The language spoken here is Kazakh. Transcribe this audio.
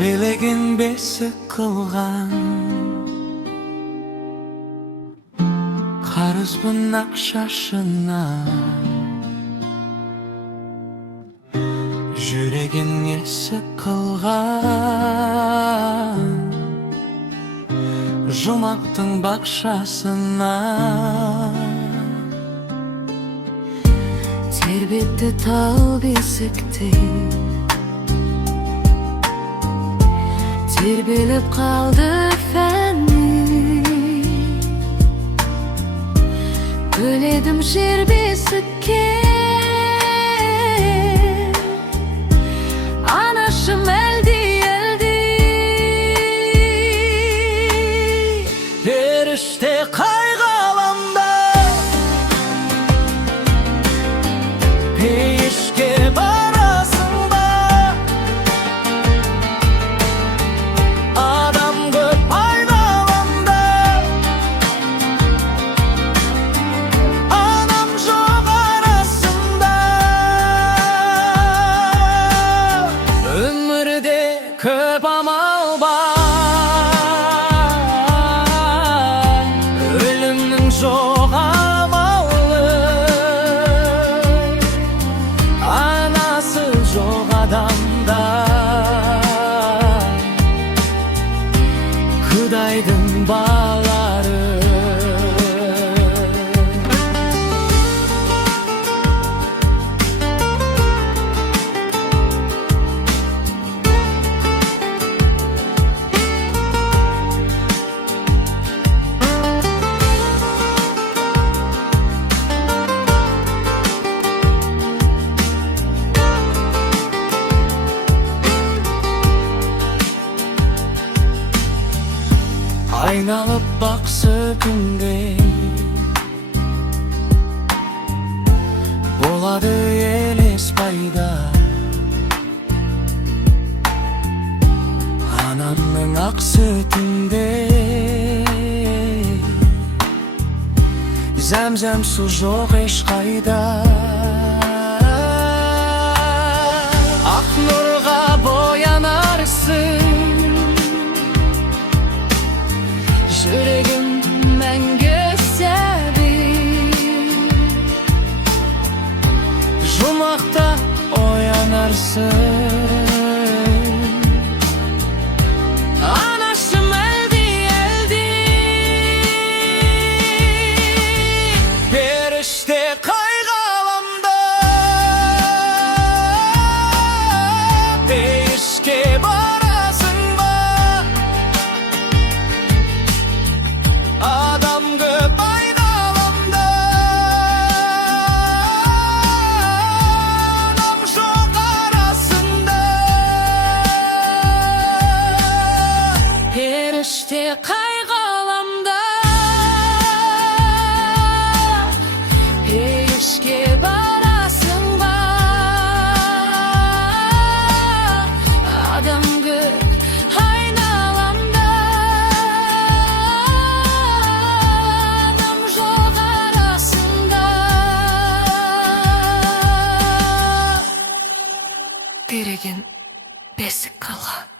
Белегин бесік қылған қарызбын ақшашына, жүрегін есік қылған жұмақтың бақшасына. Тербетті тал бесіктей, тербеліп қалды фәнім, бөледім жер бесікке. Анашым әлди періште қай ғаламда пейішке барасың ба? Адам көп айналамда, анам жоқ арасында. Өмірде көп амал бар, өлімнің жоқ амалы. Анасы жоқ адамда Құдайдың балары. Айналып бақсы күндей болады елес пайда, анамның ақ сүтіндей зәм-зәм су жоқ ешқайда. Ақ нұрға боянарсың, жүрегім мәңгі сәби, жұмақта оянарсың. Анашым әлди періште қай ғаламда пейішке барасың ба? Адам көп айналамда, анам жоқ арасында. періште қай ғаламда пейішке барасың ба? Адам көп айналамда, анам жоқ арасында. Береген бесік қалған.